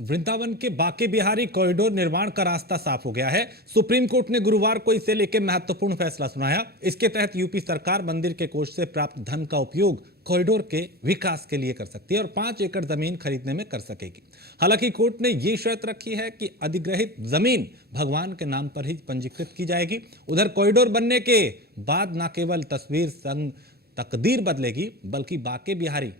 वृंदावन के बांके बिहारी कॉरिडोर निर्माण का रास्ता साफ हो गया है। सुप्रीम कोर्ट ने गुरुवार को इसे लेकर महत्वपूर्ण फैसला सुनाया। इसके तहत यूपी सरकार मंदिर के कोष से प्राप्त धन का उपयोग कॉरिडोर के विकास के लिए कर सकती है और 5 एकड़ जमीन खरीदने में कर सकेगी। हालांकि कोर्ट ने यह शर्त रखी है कि अधिग्रहित जमीन भगवान के नाम पर ही पंजीकृत की जाएगी। उधर कॉरिडोर बनने के बाद न केवल तस्वीर संग तकदीर बदलेगी, बल्कि बांके बिहारी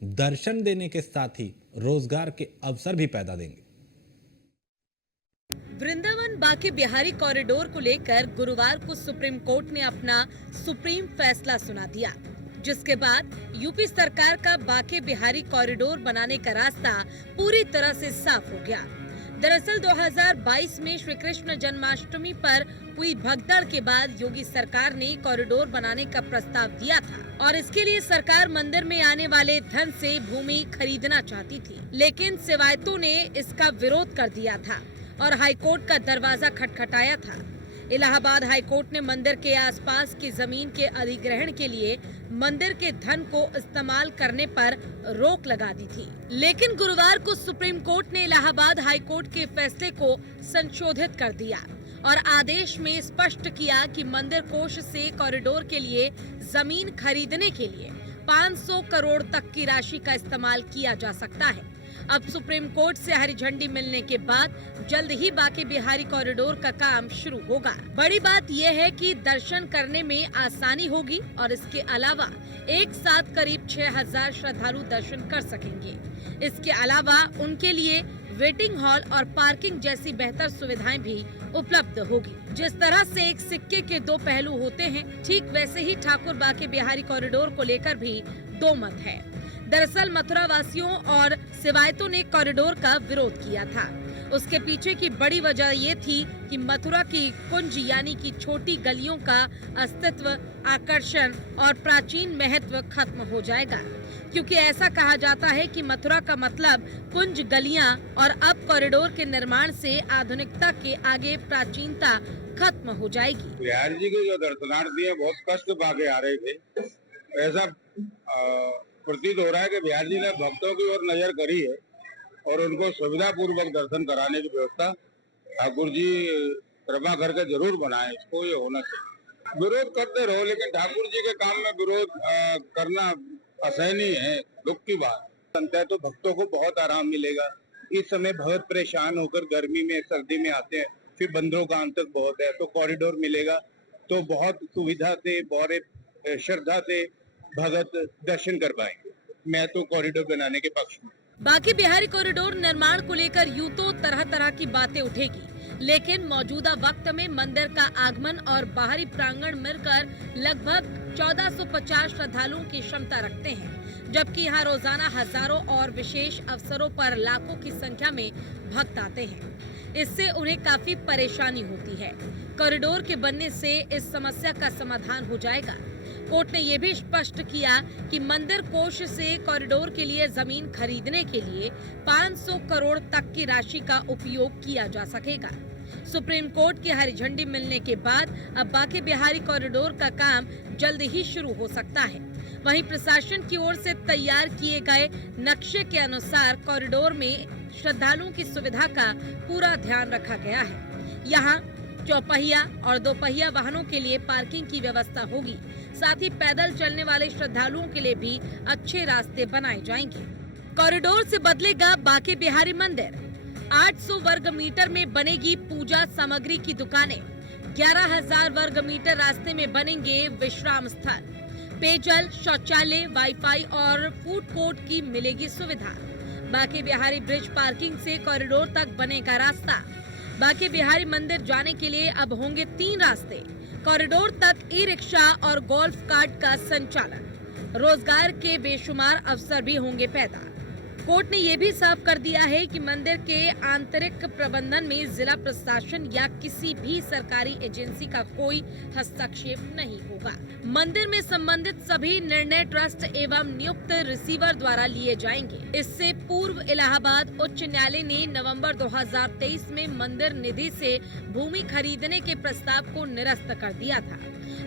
दर्शन देने के साथ ही रोजगार के अवसर भी पैदा देंगे। वृंदावन बांके बिहारी कॉरिडोर को लेकर गुरुवार को सुप्रीम कोर्ट ने अपना सुप्रीम फैसला सुना दिया, जिसके बाद यूपी सरकार का बांके बिहारी कॉरिडोर बनाने का रास्ता पूरी तरह से साफ हो गया। दरअसल 2022 में श्री कृष्ण जन्माष्टमी पर हुई भगदड़ के बाद योगी सरकार ने कॉरिडोर बनाने का प्रस्ताव दिया था और इसके लिए सरकार मंदिर में आने वाले धन से भूमि खरीदना चाहती थी, लेकिन सेवायतों ने इसका विरोध कर दिया था और हाईकोर्ट का दरवाजा खटखटाया था। इलाहाबाद हाईकोर्ट ने मंदिर के आसपास की जमीन के अधिग्रहण के लिए मंदिर के धन को इस्तेमाल करने पर रोक लगा दी थी, लेकिन गुरुवार को सुप्रीम कोर्ट ने इलाहाबाद हाईकोर्ट के फैसले को संशोधित कर दिया और आदेश में स्पष्ट किया कि मंदिर कोष से कॉरिडोर के लिए जमीन खरीदने के लिए 500 करोड़ तक की राशि का इस्तेमाल किया जा सकता है। अब सुप्रीम कोर्ट से हरी झंडी मिलने के बाद जल्द ही बांके बिहारी कॉरिडोर का काम शुरू होगा। बड़ी बात यह है कि दर्शन करने में आसानी होगी और इसके अलावा एक साथ करीब 6000 श्रद्धालु दर्शन कर सकेंगे। इसके अलावा उनके लिए वेटिंग हॉल और पार्किंग जैसी बेहतर सुविधाएं भी उपलब्ध होगी। जिस तरह से एक सिक्के के 2 पहलू होते हैं, ठीक वैसे ही ठाकुर बांके बिहारी कॉरिडोर को लेकर भी 2 मत है। दरअसल मथुरा वासियों और सेवायतों ने कॉरिडोर का विरोध किया था। उसके पीछे की बड़ी वजह ये थी कि मथुरा की कुंज यानी कि छोटी गलियों का अस्तित्व, आकर्षण और प्राचीन महत्व खत्म हो जाएगा, क्योंकि ऐसा कहा जाता है कि मथुरा का मतलब कुंज गलियां और अब कॉरिडोर के निर्माण से आधुनिकता के आगे प्राचीनता खत्म हो जाएगी। बिहार जी के जो दर्शनार्थी है बहुत कष्ट पाके आ रहे थे, ऐसा प्रतीत हो रहा है कि बिहार जी ने भक्तों की ओर नजर करी है और उनको सुविधा पूर्वक दर्शन कराने की व्यवस्था ठाकुर जी कृपा करके जरूर बनाए। इसको ये होना चाहिए। विरोध करते रहो, लेकिन ठाकुर जी के काम में विरोध करना असहनीय है, दुख की बात। बनता है तो भक्तों को बहुत आराम मिलेगा। इस समय बहुत परेशान होकर गर्मी में सर्दी में आते हैं, फिर बंदरों का आतंक बहुत है, तो कॉरिडोर मिलेगा तो बहुत सुविधा से, बहुत श्रद्धा से भगत दर्शन कर पाएंगे। मैं तो कॉरिडोर बनाने के पक्ष में। बांके बिहारी कॉरिडोर निर्माण को लेकर यूं तो तरह तरह की बातें उठेगी, लेकिन मौजूदा वक्त में मंदिर का आगमन और बाहरी प्रांगण मिलकर लगभग 1450 श्रद्धालुओं की क्षमता रखते हैं, जबकि यहाँ रोजाना हजारों और विशेष अवसरों पर लाखों की संख्या में भक्त आते हैं। इससे उन्हें काफी परेशानी होती है। कॉरिडोर के बनने से इस समस्या का समाधान हो जाएगा। कोर्ट ने यह भी स्पष्ट किया कि मंदिर कोष से कॉरिडोर के लिए जमीन खरीदने के लिए 500 करोड़ तक की राशि का उपयोग किया जा सकेगा। सुप्रीम कोर्ट की हरी झंडी मिलने के बाद अब बांके बिहारी कॉरिडोर का काम जल्द ही शुरू हो सकता है। वहीं प्रशासन की ओर से तैयार किए गए नक्शे के अनुसार कॉरिडोर में श्रद्धालुओं की सुविधा का पूरा ध्यान रखा गया है। यहाँ चौपहिया और 2 पहिया वाहनों के लिए पार्किंग की व्यवस्था होगी। साथ ही पैदल चलने वाले श्रद्धालुओं के लिए भी अच्छे रास्ते बनाए जाएंगे। कॉरिडोर से बदलेगा बांके बिहारी मंदिर। 800 वर्ग मीटर में बनेगी पूजा सामग्री की दुकानें। 11000 वर्ग मीटर रास्ते में बनेंगे विश्राम स्थल। पेयजल, शौचालय, वाईफाई और फूड कोर्ट की मिलेगी सुविधा। बांके बिहारी ब्रिज पार्किंग से कॉरिडोर तक बनेगा रास्ता। बांके बिहारी मंदिर जाने के लिए अब होंगे 3 रास्ते। कॉरिडोर तक ई रिक्शा और गोल्फ कार्ट का संचालन। रोजगार के बेशुमार अवसर भी होंगे पैदा। कोर्ट ने यह भी साफ कर दिया है कि मंदिर के आंतरिक प्रबंधन में जिला प्रशासन या किसी भी सरकारी एजेंसी का कोई हस्तक्षेप नहीं होगा। मंदिर में संबंधित सभी निर्णय ट्रस्ट एवं नियुक्त रिसीवर द्वारा लिए जाएंगे। इससे पूर्व इलाहाबाद उच्च न्यायालय ने नवंबर 2023 में मंदिर निधि से भूमि खरीदने के प्रस्ताव को निरस्त कर दिया था,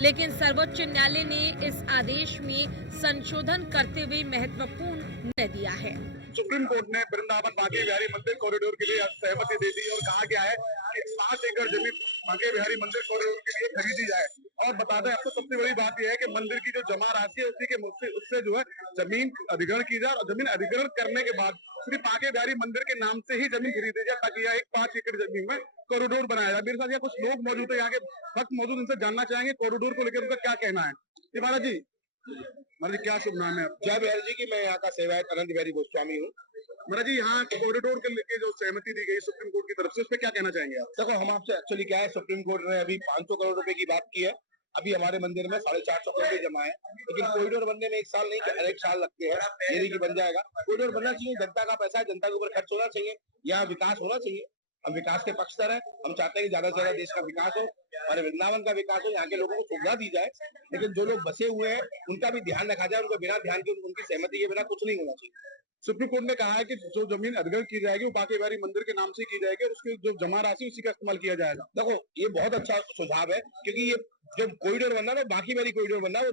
लेकिन सर्वोच्च न्यायालय ने इस आदेश में संशोधन करते हुए महत्वपूर्ण दिया है। सुप्रीम कोर्ट ने वृंदावन बांके बिहारी मंदिर कॉरिडोर के लिए सहमति दे दी और कहा गया है कि 5 एकड़ जमीन बांके बिहारी मंदिर कॉरिडोर के लिए खरीदी जाए। और बता दें आपको सबसे बड़ी बात यह है कि मंदिर की जो जमा राशि है उसी के उससे जो है जमीन अधिग्रहण की जाए और जमीन अधिग्रहण करने के बाद श्री बांके बिहारी मंदिर के नाम से ही जमीन खरीदी जाए ताकि यह एक 5 एकड़ जमीन में कॉरिडोर बनाया जाए। मेरे साथ यहाँ कुछ लोग मौजूद है, यहाँ के भक्त मौजूद, इनसे जानना चाहेंगे कॉरिडोर को लेकर उनका क्या कहना है। महाराज जी, महाराज जी क्या शुभ नाम है आपका? जय बिहारी जी की मैं यहाँ का सेवायत अनंत बिहारी गोस्वामी हूँ। महाराज जी, यहाँ कॉरिडोर के लेके जो सहमति दी गई सुप्रीम कोर्ट की तरफ से, उस पर क्या कहना चाहेंगे आप? देखो, हम आपसे एक्चुअली क्या है, सुप्रीम कोर्ट ने अभी 500 करोड़ रुपए की बात की है। अभी हमारे मंदिर में 450 करोड़ जमा है, लेकिन कॉरिडोर बनने में 1 साल नहीं, हर 1 साल लगते हैं। ये नहीं कि बन जाएगा। कॉरिडोर बनना चाहिए, जनता का पैसा है, जनता के ऊपर खर्च होना चाहिए, यहाँ विकास होना चाहिए। हम विकास के पक्षधर हैं, हम चाहते हैं कि ज्यादा से ज्यादा देश का विकास हो और वृंदावन का विकास हो, यहाँ के लोगों को सुविधा दी जाए। लेकिन जो लोग बसे हुए हैं उनका भी ध्यान रखा जाए, उनको बिना ध्यान के, उनकी सहमति के बिना कुछ नहीं होना चाहिए। सुप्रीम कोर्ट ने कहा है कि जो जमीन अधिग्रहण की जाएगी वो बांके बिहारी मंदिर के नाम से की जाएगी और उसकी जो जमा राशि उसी का इस्तेमाल किया जाएगा। देखो, ये बहुत अच्छा सुझाव है, क्योंकि ये जो कॉरिडोर बनना है, बांके बिहारी कॉरिडोर बनना है,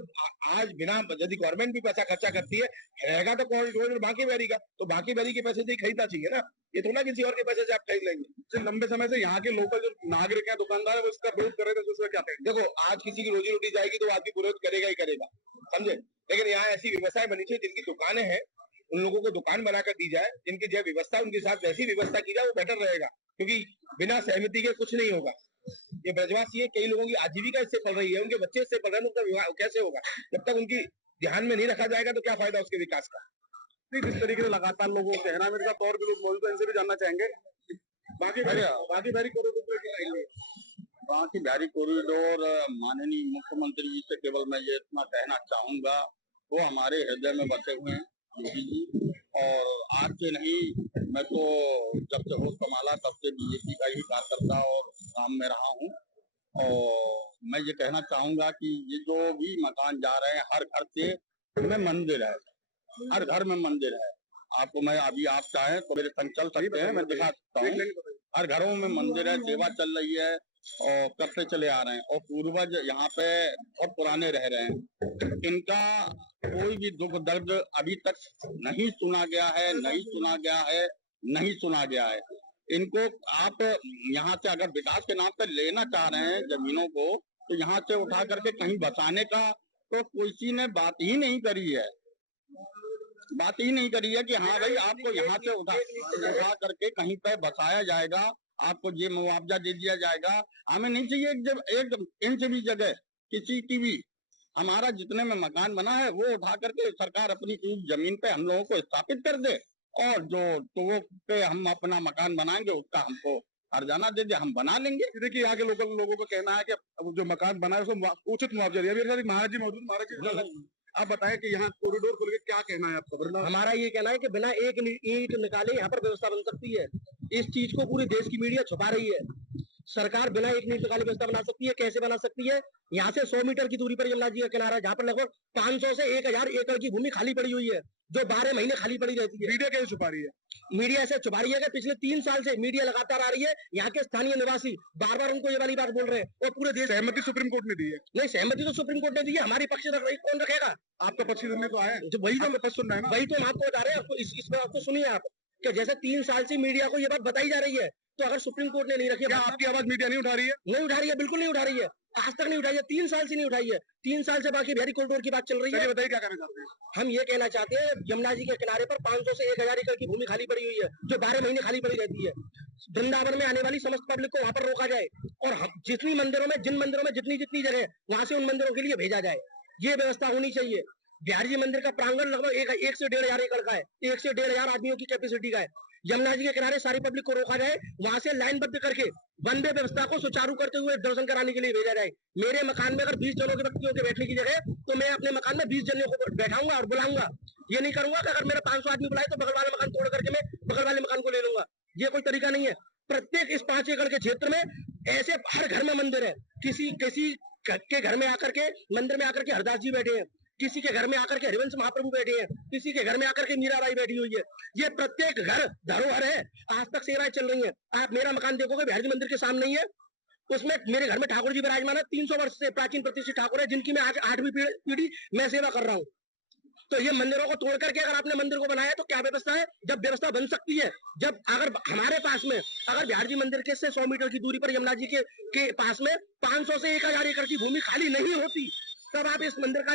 आज बिना, यदि गवर्नमेंट भी पैसा खर्चा करती है, रहेगा तो कॉरिडोर बांके बिहारी का, तो बांके बिहारी के पैसे से ही खरीदना चाहिए ना। ये थोड़ा किसी और के पैसे से आप खरीद लेंगे। लंबे समय से यहाँ के लोकल जो नागरिक हैं, दुकानदार है, वो इसका विरोध कर रहे थे, तो उसका क्या कहेंगे? देखो, आज किसी की रोजी रोटी जाएगी तो आदमी विरोध करेगा ही करेगा, समझे। लेकिन यहाँ ऐसी व्यवस्थाएं बनी चाहिए, जिनकी दुकानें हैं उन लोगों को दुकान बनाकर दी जाए, जिनकी जो व्यवस्था उनके साथ वैसी व्यवस्था की जाए, वो बेटर रहेगा। क्योंकि बिना सहमति के कुछ नहीं होगा। ये ब्रजवासी है, कई लोगों की आजीविका इससे पल रही है, उनके बच्चे इससे पल रहे हैं, उनका विवाह कैसे होगा? जब तक उनकी ध्यान में नहीं रखा जाएगा तो क्या फायदा उसके विकास का। जिस तरीके से लगातार लोगों को कहना है, मेरे साथ और भी लोग मौजूद है, इनसे भी जानना चाहेंगे। बांके बिहारी कॉरिडोर बांके बिहारी कॉरिडोर माननीय मुख्यमंत्री जी से केवल मैं ये इतना कहना चाहूंगा, वो हमारे हृदय में बसे हुए हैं योगी जी, और आज से नहीं, मैं तो जब से होश संभाला तब से बीजेपी का ही कार्यकर्ता और काम में रहा हूँ। और मैं ये कहना चाहूंगा कि ये जो भी मकान जा रहे हैं, हर घर से में मंदिर है, हर घर में मंदिर है। आपको मैं अभी आप चाहें तो मेरे संग चल सकते हैं, मैं दिखा सकता हूँ। हर घरों में मंदिर है, सेवा चल रही है और कब से चले आ रहे हैं, और पूर्वज यहाँ पे बहुत पुराने रह रहे हैं। इनका कोई भी दुख दर्द अभी तक नहीं सुना गया है, नहीं सुना गया है, नहीं सुना गया है। इनको आप यहाँ से अगर विकास के नाम पर लेना चाह रहे हैं जमीनों को, तो यहाँ से उठा करके कहीं बसाने का तो किसी ने बात ही नहीं करी है, बात ही नहीं करी है कि हाँ भाई आपको यहाँ से उठा करके कहीं पे बसाया जाएगा, आपको ये मुआवजा दे दिया जाएगा। हमें नहीं चाहिए एक इंच भी जगह किसी की भी। हमारा जितने में मकान बना है वो उठा करके सरकार अपनी जमीन पे हम लोगों को स्थापित कर दे, और जो तो वो पे हम अपना मकान बनाएंगे उसका हमको हर्जाना दे दे, हम बना लेंगे। देखिए, यहाँ के लोकल लोगों का कहना है कि जो मकान बना है उसको उचित मुआवजा दिया। मेरे साथ महाराज जी मौजूद। महाराज जी, आप बताएं कि यहाँ कॉरिडोर को लेकर क्या कहना है आपका? हमारा ये कहना है कि बिना एक ईंट निकाले यहाँ पर व्यवस्था बन सकती है। इस चीज को पूरे देश की मीडिया छुपा रही है। सरकार बिना एक ईंट निकाले व्यवस्था बना सकती है। कैसे बना सकती है? यहाँ से 100 मीटर की दूरी पर यमुना जी का किनारा है, जहाँ पर लगभग 500 से 1000 एकड़ की भूमि खाली पड़ी हुई है, जो 12 महीने खाली पड़ी रहती है। मीडिया कैसे छुपा रही है? मीडिया ऐसे छुपा रही है कि पिछले 3 साल से मीडिया लगातार आ रही है। यहाँ के स्थानीय निवासी बार बार उनको ये वाली बात बोल रहे हैं, और पूरे देश। सहमति सुप्रीम कोर्ट ने दी है? नहीं, सहमति तो सुप्रीम कोर्ट ने दी है, हमारी पक्ष रख रही कौन रखेगा? आपका पक्ष सुनने तो आया, वही तो पक्ष सुन रहे हैं ना, वही तो हम आपको बता रहे हैं। इस बात को सुनिए आप, कि जैसे 3 साल से मीडिया को ये बात बताई जा रही है, तो अगर सुप्रीम कोर्ट ने नहीं रखी, क्या आपकी आवाज मीडिया नहीं उठा रही है? नहीं उठा रही है, बिल्कुल नहीं उठा रही है। आज तक नहीं उठाई है, 3 साल से नहीं उठाई है। 3 साल से बाकी बिहारी कॉरिडोर की बात चल रही है। बताइए क्या कहना चाहते हैं? हम ये कहना चाहते हैं, यमुना जी के किनारे पर 500 से 1000 एकड़ की भूमि खाली पड़ी हुई है, जो 12 महीने खाली पड़ी रहती है। वृंदावन में आने वाली समस्त पब्लिक को वहां पर रोका जाए, और जितनी मंदिरों में, जिन मंदिरों में जितनी जितनी जगह, वहां से उन मंदिरों के लिए भेजा जाए। ये व्यवस्था होनी चाहिए। बिहारी जी मंदिर का प्रांगण लगभग 1 से 1.5 एकड़ का है, 1 से 1.5 आदमियों की कैपेसिटी का है। यमुना जी के किनारे सारी पब्लिक को रोका जाए, वहां से लाइनबद्ध करके वन वे व्यवस्था को सुचारू करते हुए दर्शन कराने के लिए भेजा जाए। मेरे मकान में अगर 20 जनों के व्यक्तियों के बैठने की जगह है, तो मैं अपने मकान में 20 जनों को बैठाऊंगा और बुलाऊंगा। ये नहीं करूंगा कि अगर मेरा 500 आदमी बुलाए तो बगल वाले मकान तोड़ करके मैं बगल वाले मकान को ले लूंगा। ये कोई तरीका नहीं है। प्रत्येक इस 5 एकड़ के क्षेत्र में ऐसे हर घर में मंदिर है। किसी के घर में आकर के, मंदिर में आकर के हरदास जी बैठे हैं, किसी के घर में आकर के हरिवंश महाप्रभु बैठे हैं, किसी के घर में आकर के मीराबाई बैठी हुई है। ये प्रत्येक घर धरोहर है, आज तक सेवाएं चल रही हैं। आप मेरा मकान देखोगे, बिहारी जी मंदिर के सामने ही है, उसमें मेरे घर में ठाकुर जी विराजमान है। 300 वर्ष से प्राचीन प्रतिष्ठित ठाकुर है, जिनकी मैं आज 8वीं पीढ़ी मैं सेवा कर रहा हूँ। तो ये मंदिरों को तोड़ करके अगर आपने मंदिर को बनाया तो क्या व्यवस्था है? जब व्यवस्था बन सकती है, जब अगर हमारे पास में अगर बिहार जी मंदिर के से 100 मीटर की दूरी पर यमुना जी के पास में 500 से 1000 एकड़ की भूमि खाली नहीं होती, तब आप इस मंदिर का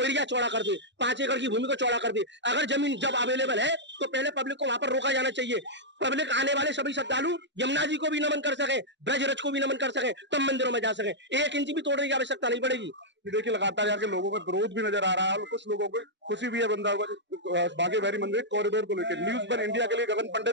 एरिया चौड़ा कर दे, 5 एकड़ की भूमि को चौड़ा कर दे। अगर जमीन जब अवेलेबल है तो पहले पब्लिक को वहां पर रोका जाना चाहिए। पब्लिक आने वाले सभी श्रद्धालु यमुना जी को भी नमन कर सके, ब्रजरथ को भी नमन कर सके, तब मंदिरों में जा सके। 1 इंच भी तोड़ने की आवश्यकता नहीं पड़ेगी। देखिए लगातार यहाँ के लोगों में विरोध भी नजर आ रहा है और कुछ लोगों को खुशी भी है वृंदावन बांके बिहारी मंदिर कॉरिडोर को लेकर। न्यूज़ 1 इंडिया के लिए गगन पंडित,